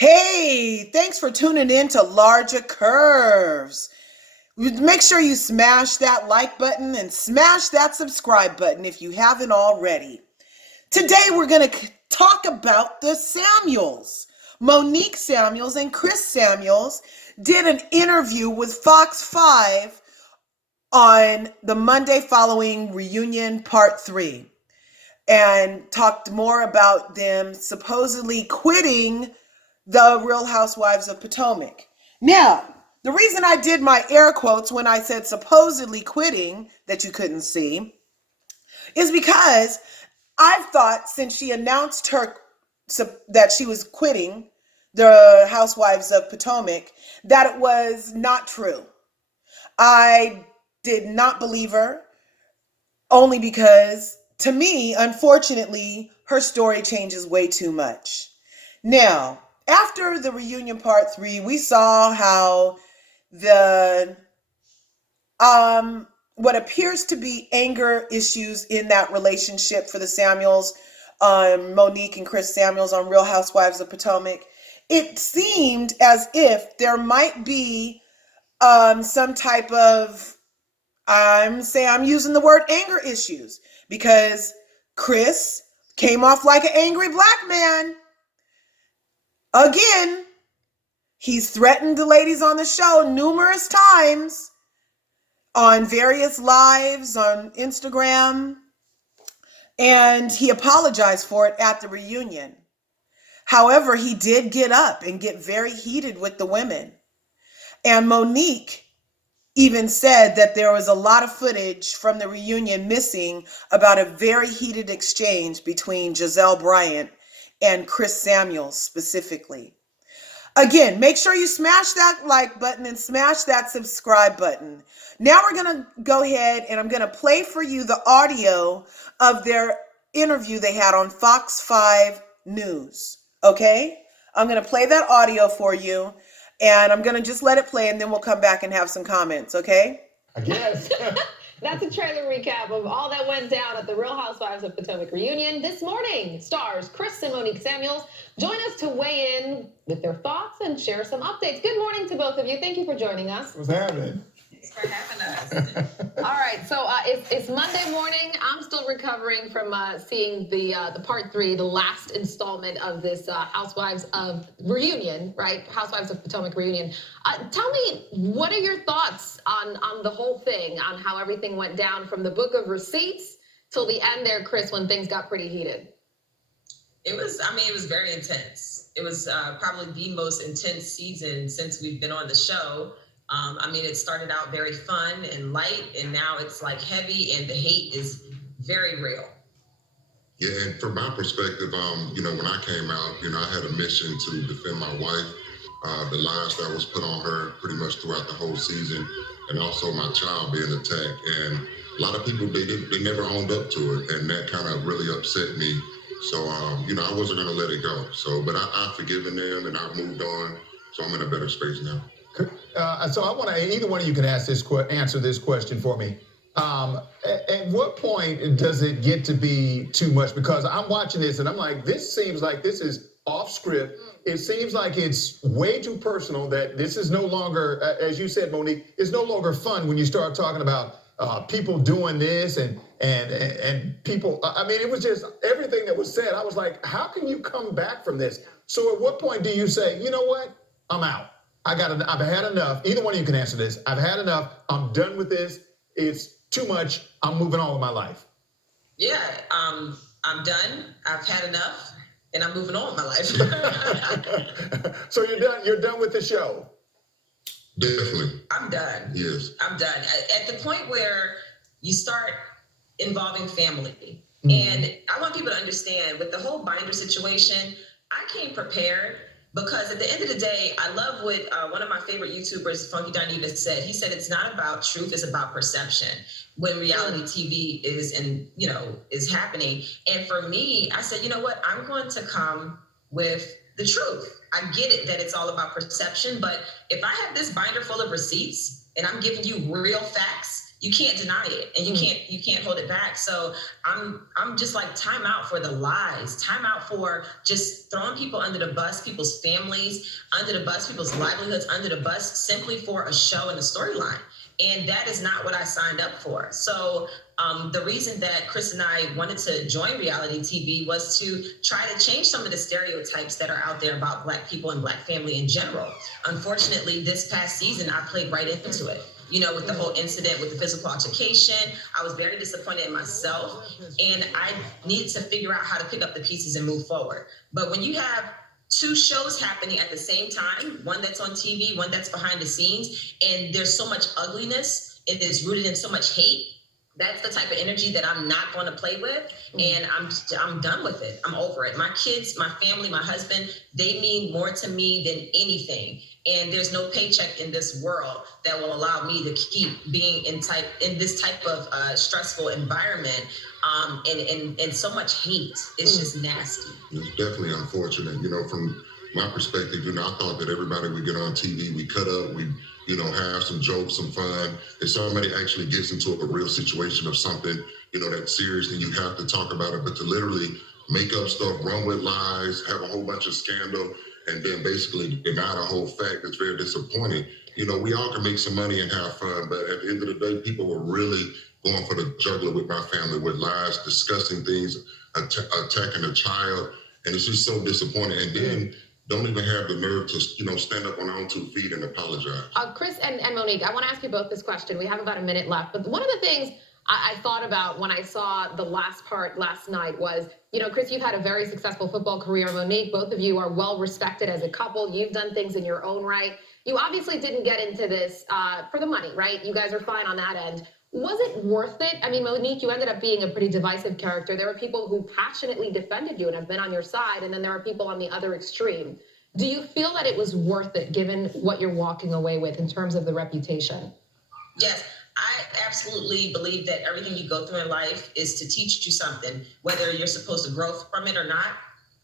Hey, thanks for tuning in to Larger Curves. Make sure you smash that like button and smash that subscribe button if you haven't already. Today we're going to talk about the Samuels. Monique Samuels and Chris Samuels did an interview with Fox 5 on the Monday following Reunion Part 3 and talked more about them supposedly quitting the Real Housewives of Potomac. Now, the reason I did my air quotes when I said supposedly quitting that you couldn't see is because I've thought since she announced that she was quitting the Housewives of Potomac that it was not true. I did not believe her only because to me, unfortunately, her story changes way too much. Now, after the reunion part 3, we saw how the what appears to be anger issues in that relationship for the Samuels, Monique and Chris Samuels on Real Housewives of Potomac, it seemed as if there might be some type of, I'm using the word anger issues because Chris came off like an angry black man. Again, he's threatened the ladies on the show numerous times on various lives on Instagram, and he apologized for it at the reunion. However, he did get up and get very heated with the women. And Monique even said that there was a lot of footage from the reunion missing about a very heated exchange between Giselle Bryant and Chris Samuels specifically. Again, make sure you smash that like button and smash that subscribe button. Now we're going to go ahead and I'm going to play for you the audio of their interview they had on Fox 5 News. Okay? I'm going to play that audio for you and I'm going to just let it play and then we'll come back and have some comments. Okay? I guess. That's a trailer recap of all that went down at the Real Housewives of Potomac reunion this morning. Stars Chris and Monique Samuels join us to weigh in with their thoughts and share some updates. Good morning to both of you. Thank you for joining us. What's happening? Thanks for having us. All right, so it's Monday morning. I'm still recovering from seeing the part 3, the last installment of this Housewives of reunion, right? Housewives of Potomac reunion. Tell me, what are your thoughts on the whole thing, on how everything went down from the book of receipts till the end there, Chris, when things got pretty heated? It was very intense. It was probably the most intense season since we've been on the show. It started out very fun and light, and now it's like heavy, and the hate is very real. Yeah, and from my perspective, when I came out, I had a mission to defend my wife, the lies that was put on her pretty much throughout the whole season, and also my child being attacked. And a lot of people, they never owned up to it, and that kind of really upset me. So, I wasn't going to let it go. So, but I've forgiven them, and I've moved on, so I'm in a better space now. So I want to, either one of you can answer this question for me. At what point does it get to be too much? Because I'm watching this and I'm like, this seems like this is off script. It seems like it's way too personal, that this is no longer, as you said, Monique, it's no longer fun when you start talking about people doing this and people. It was just everything that was said. I was like, how can you come back from this? So at what point do you say, you know what, I'm out? I've had enough. Either one of you can answer this. I've had enough. I'm done with this. It's too much. I'm moving on with my life. Yeah, I'm done. I've had enough, and I'm moving on with my life. So you're done with the show? Definitely. I'm done. Yes. I'm done. At the point where you start involving family. Mm-hmm. And I want people to understand, with the whole binder situation, I came prepared. Because at the end of the day, I love what one of my favorite YouTubers, Funky Dineva, said. He said it's not about truth, it's about perception when reality TV is happening. And for me, I said, you know what? I'm going to come with the truth. I get it that it's all about perception, but if I have this binder full of receipts and I'm giving you real facts, you can't deny it, and you can't hold it back. So I'm just like, time out for the lies, time out for just throwing people under the bus, people's families under the bus, people's livelihoods under the bus, simply for a show and a storyline. And that is not what I signed up for. So the reason that Chris and I wanted to join reality TV was to try to change some of the stereotypes that are out there about Black people and Black family in general. Unfortunately, this past season, I played right into it. You know, with the whole incident with the physical altercation, I was very disappointed in myself, and I needed to figure out how to pick up the pieces and move forward. But when you have two shows happening at the same time, one that's on TV, one that's behind the scenes, and there's so much ugliness, it is rooted in so much hate, that's the type of energy that I'm not going to play with, and I'm done with it. I'm over it. My kids, my family, my husband, they mean more to me than anything. And there's no paycheck in this world that will allow me to keep being in this type of stressful environment, and so much hate. It's just nasty. It's definitely unfortunate. You know, from my perspective, you know, I thought that everybody would get on TV, we cut up, we, you know, have some jokes, some fun. If somebody actually gets into a real situation of something, you know, that's serious, then you have to talk about it. But to literally make up stuff, run with lies, have a whole bunch of scandal, and then basically deny the whole fact, it's very disappointing. You know, we all can make some money and have fun, but at the end of the day, people were really going for the jugular with my family, with lies, discussing things, attacking a child, and it's just so disappointing. And then don't even have the nerve to, you know, stand up on their own 2 feet and apologize. Chris and Monique, I want to ask you both this question. We have about a minute left, but one of the things I thought about when I saw the last part last night was, you know, Chris, you've had a very successful football career. Monique, both of you are well respected as a couple. You've done things in your own right. You obviously didn't get into this for the money, right? You guys are fine on that end. Was it worth it? I mean, Monique, you ended up being a pretty divisive character. There were people who passionately defended you and have been on your side, and then there are people on the other extreme. Do you feel that it was worth it, given what you're walking away with in terms of the reputation? Yes, I absolutely believe that everything you go through in life is to teach you something, whether you're supposed to grow from it or not.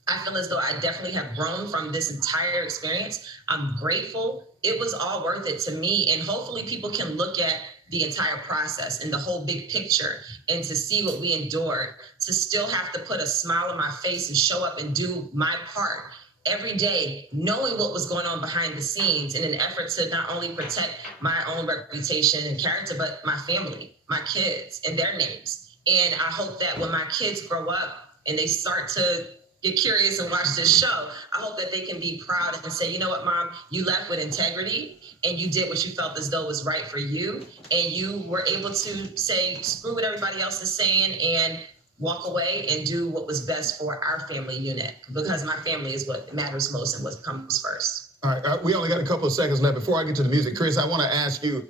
I feel as though I definitely have grown from this entire experience. I'm grateful. It was all worth it to me. And hopefully people can look at the entire process and the whole big picture, and to see what we endured, to still have to put a smile on my face and show up and do my part every day, knowing what was going on behind the scenes in an effort to not only protect my own reputation and character, but my family, my kids, and their names. And I hope that when my kids grow up and they start to get curious and watch this show, I hope that they can be proud and say, you know what, Mom, you left with integrity and you did what you felt as though was right for you. And you were able to say, screw what everybody else is saying, and walk away and do what was best for our family unit, because my family is what matters most and what comes first. All right, we only got a couple of seconds left. Before I get to the music, Chris, I want to ask you,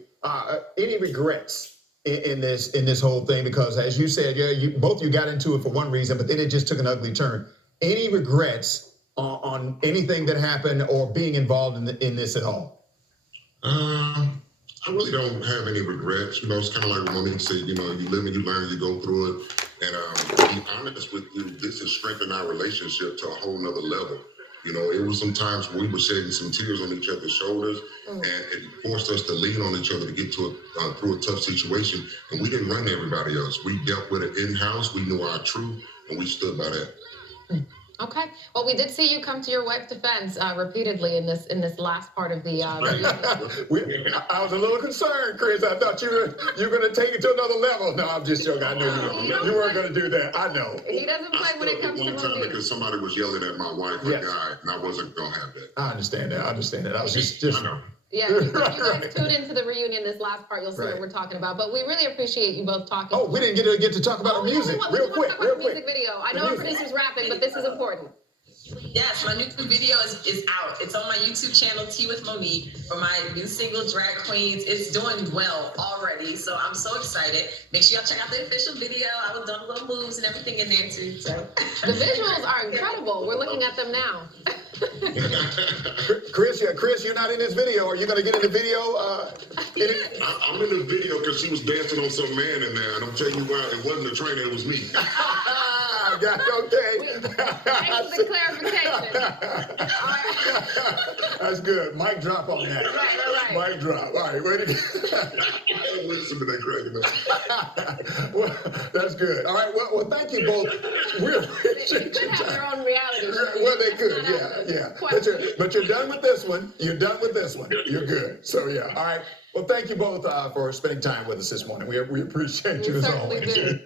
any regrets in this whole thing? Because as you said, yeah, both you got into it for one reason, but then it just took an ugly turn. Any regrets on anything that happened or being involved in this at all? I really don't have any regrets. You know, it's kind of like what Monique said, you know, you live and you learn, you go through it. And to be honest with you, this has strengthened our relationship to a whole nother level. You know, it was some times we were shedding some tears on each other's shoulders, and it forced us to lean on each other to get through a tough situation. And we didn't run everybody else. We dealt with it in-house. We knew our truth, and we stood by that. Okay. Well, we did see you come to your wife's defense repeatedly in this last part of the. I was a little concerned, Chris. I thought you were going to take it to another level. No, I'm just joking. I knew you weren't going to do that. I know. He doesn't play when it comes to one time because somebody was yelling at my wife or guy, and I wasn't going to have that. I understand that. I was just. I know. Yeah, you guys tune into the reunion this last part. You'll see what we're talking about. But we really appreciate you both talking. Oh, we didn't get to talk about our music. Real quick. Music video. I know our producer's rapping, but this is important. Yes, my new video is out. It's on my YouTube channel, Tea with Monique, for my new single, Drag Queens. It's doing well already, so I'm so excited. Make sure y'all check out the official video. I was doing little moves and everything in there too. So the visuals are incredible. We're looking at them now. Chris, you're not in this video. Are you going to get in the video? I'm in the video because she was dancing on some man in there, and I'm telling you why, it wasn't the trainer, it was me. Okay. Thanks for the clarification. That's good. Mic drop on that. Right. right. Mic drop. All right, wait a minute. Listen to that crazy man. Well, that's good. All right, well, thank you both. We They appreciate could your have time. their own reality show. Well, they That's could, not out of the yeah. question. But you're done with this one. You're done with this one. You're good. So, yeah. All right. Well, thank you both for spending time with us this morning. We appreciate you We as certainly always. do.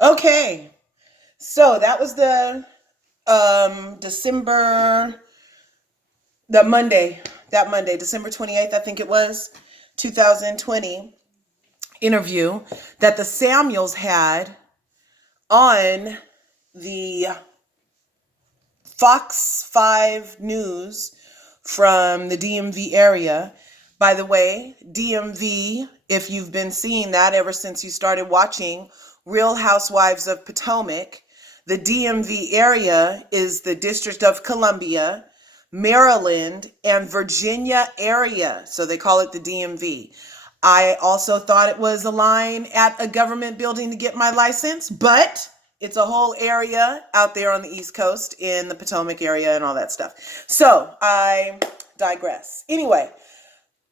Okay. So that was the Monday, December 28th, I think it was, 2020 interview that the Samuels had on the Fox 5 News from the DMV area. By the way, DMV, if you've been seeing that ever since you started watching Real Housewives of Potomac, the DMV area is the District of Columbia, Maryland, and Virginia area. So they call it the DMV. I also thought it was a line at a government building to get my license, but it's a whole area out there on the East Coast in the Potomac area and all that stuff. So I digress. Anyway,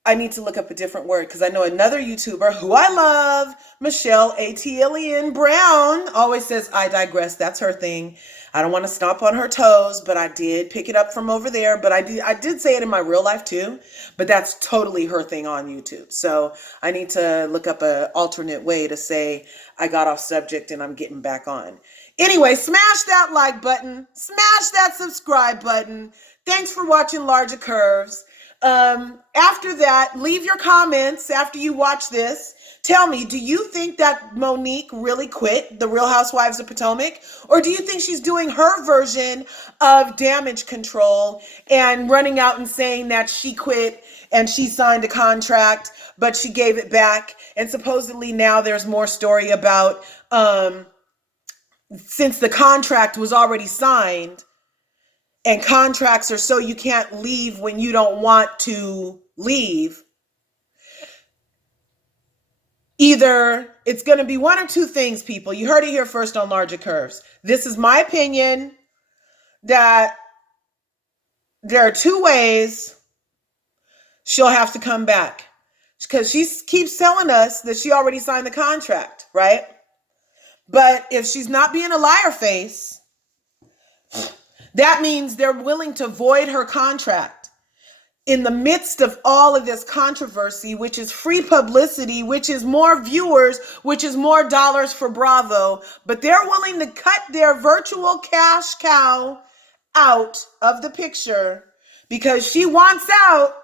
I need to look up a different word because I know another YouTuber who I love, Michelle A.T.Alien Brown, always says, I digress. That's her thing. I don't want to stomp on her toes, but I did pick it up from over there. But I did say it in my real life too, but that's totally her thing on YouTube. So I need to look up an alternate way to say I got off subject and I'm getting back on. Anyway, smash that like button. Smash that subscribe button. Thanks for watching Larger Curves. After that, leave your comments after you watch this. Tell me, do you think that Monique really quit the Real Housewives of Potomac? Or do you think she's doing her version of damage control and running out and saying that she quit and she signed a contract, but she gave it back? And supposedly now there's more story about since the contract was already signed, and contracts are so you can't leave when you don't want to leave. Either it's going to be one or two things, people. You heard it here first on Larger Curves. This is my opinion that there are two ways she'll have to come back. Because she keeps telling us that she already signed the contract, right? But if she's not being a liar face, that means they're willing to void her contract in the midst of all of this controversy, which is free publicity, which is more viewers, which is more dollars for Bravo. But they're willing to cut their virtual cash cow out of the picture because she wants out.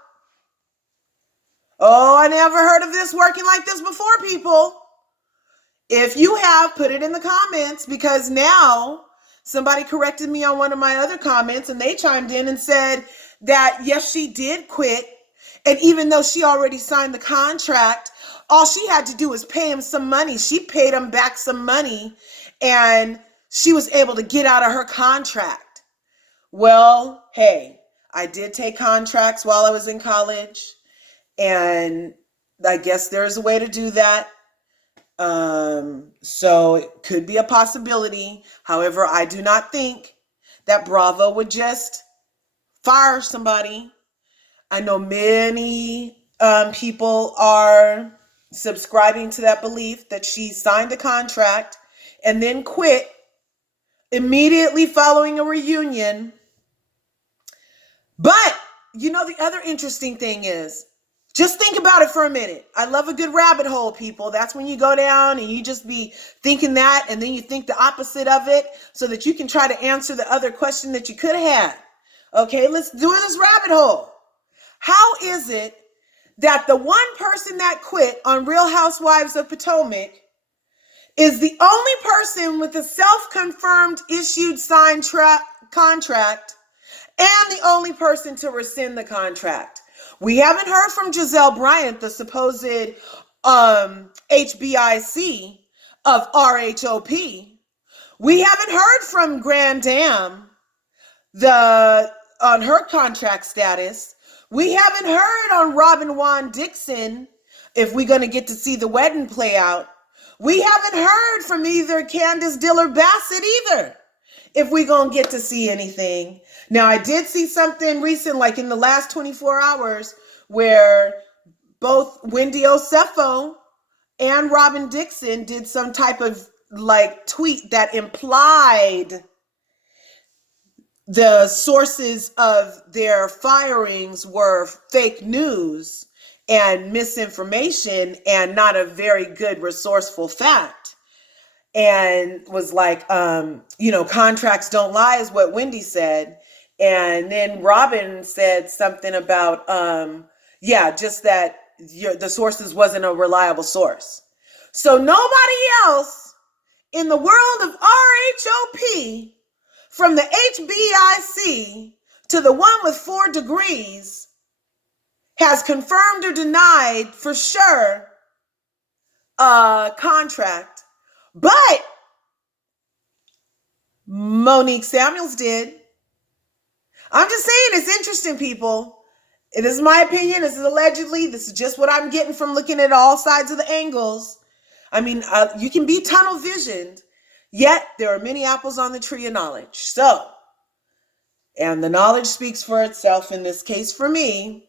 Oh, I never heard of this working like this before, people. If you have, put it in the comments, because now somebody corrected me on one of my other comments and they chimed in and said that, yes, she did quit. And even though she already signed the contract, all she had to do was pay him some money. She paid him back some money and she was able to get out of her contract. Well, hey, I did take contracts while I was in college, and I guess there's a way to do that. So it could be a possibility. However, I do not think that Bravo would just fire somebody. I know many people are subscribing to that belief that she signed a contract and then quit immediately following a reunion. But, you know, the other interesting thing is, just think about it for a minute. I love a good rabbit hole, people. That's when you go down and you just be thinking that, and then you think the opposite of it so that you can try to answer the other question that you could have had. Okay, let's do this rabbit hole. How is it that the one person that quit on Real Housewives of Potomac is the only person with a self-confirmed issued signed contract and the only person to rescind the contract? We haven't heard from Giselle Bryant, the supposed HBIC of RHOP. We haven't heard from Grand Dam on her contract status. We haven't heard on Robin Wand Dixon if we're going to get to see the wedding play out. We haven't heard from either Candace Dillard Bassett either. if we gonna get to see anything. Now, I did see something recent, like in the last 24 hours, where both Wendy Osefo and Robin Dixon did some type of like tweet that implied the sources of their firings were fake news and misinformation and not a very good resourceful fact. And was like, contracts don't lie is what Wendy said. And then Robin said something about, just that the sources wasn't a reliable source. So nobody else in the world of RHOP, from the HBIC to the one with 4 degrees, has confirmed or denied for sure a contract. But Monique Samuels did. I'm just saying, it's interesting, people. This is my opinion. This is allegedly. This is just what I'm getting from looking at all sides of the angles. I mean, you can be tunnel visioned, yet there are many apples on the tree of knowledge. So, and the knowledge speaks for itself in this case for me,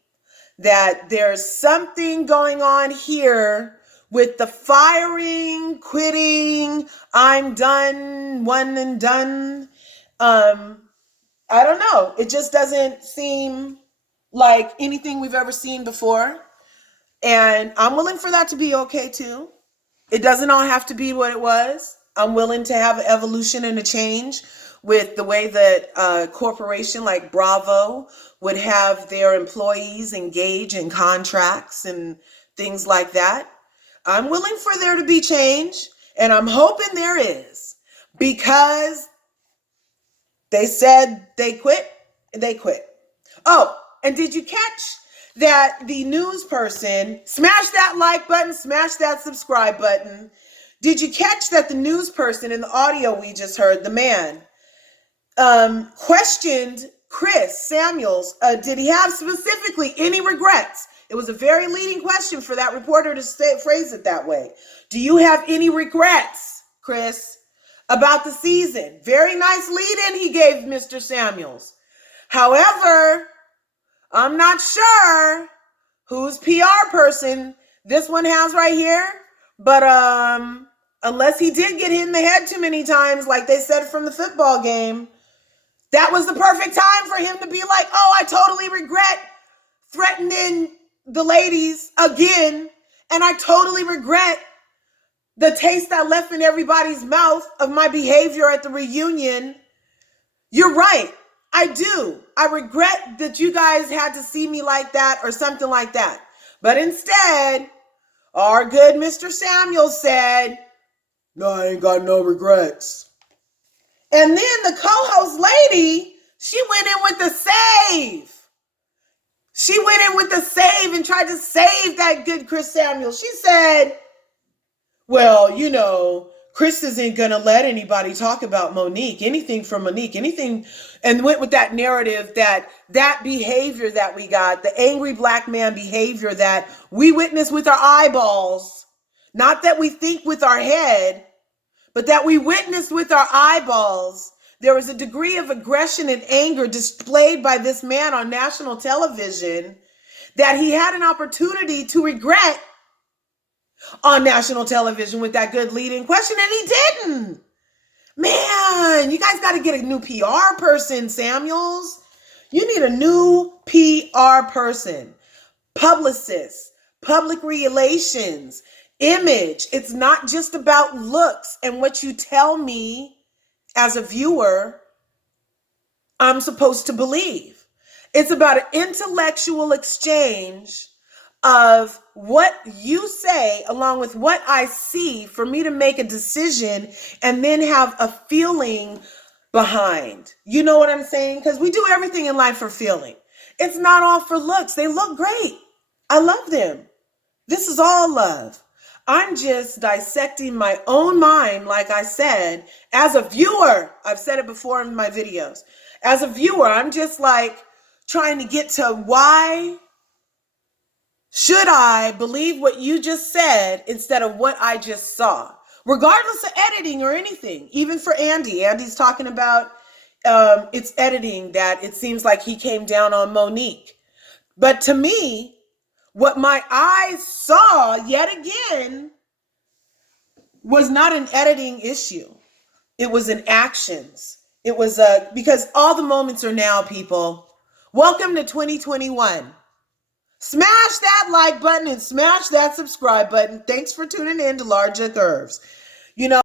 that there's something going on here with the firing, quitting, I'm done, one and done. I don't know. It just doesn't seem like anything we've ever seen before. And I'm willing for that to be okay too. It doesn't all have to be what it was. I'm willing to have an evolution and a change with the way that a corporation like Bravo would have their employees engage in contracts and things like that. I'm willing for there to be change, and I'm hoping there is, because they said they quit. Oh, and did you catch that the news person, smash that like button, smash that subscribe button. Did you catch that the news person in the audio we just heard, the man, questioned Chris Samuels? Did he have specifically any regrets? It was a very leading question for that reporter to phrase it that way. Do you have any regrets, Chris, about the season? Very nice lead-in he gave Mr. Samuels. However, I'm not sure whose PR person this one has right here, but unless he did get hit in the head too many times, like they said from the football game, that was the perfect time for him to be like, oh, I totally regret threatening the ladies again, and I totally regret the taste I left in everybody's mouth of my behavior at the reunion. You're right. I do. I regret that you guys had to see me like that or something like that. But instead, our good Mr. Samuels said, no, I ain't got no regrets. And then the co-host lady, she went in with the save. She went in with the save and tried to save that good Chris Samuels. She said, well, Chris isn't going to let anybody talk about Monique, anything from Monique, anything, and went with that narrative that behavior that we got, the angry black man behavior that we witness with our eyeballs, not that we think with our head, but that we witnessed with our eyeballs. There was a degree of aggression and anger displayed by this man on national television that he had an opportunity to regret on national television with that good leading question, and he didn't. Man, you guys got to get a new PR person, Samuels. You need a new PR person, publicist, public relations, image. It's not just about looks and what you tell me as a viewer I'm supposed to believe. It's about an intellectual exchange of what you say along with what I see for me to make a decision and then have a feeling behind. You know what I'm saying? Because we do everything in life for feeling. It's not all for looks. They look great. I love them. This is all love. I'm just dissecting my own mind, like I said, as a viewer. I've said it before in my videos. As a viewer, I'm just like trying to get to why should I believe what you just said instead of what I just saw? regardless of editing or anything. Even for Andy, Andy's talking about it's editing that it seems like he came down on Monique. But to me, what my eyes saw yet again was not an editing issue. It was in actions. It was because all the moments are now, people. Welcome to 2021. Smash that like button and smash that subscribe button. Thanks for tuning in to Larger Curves. You know,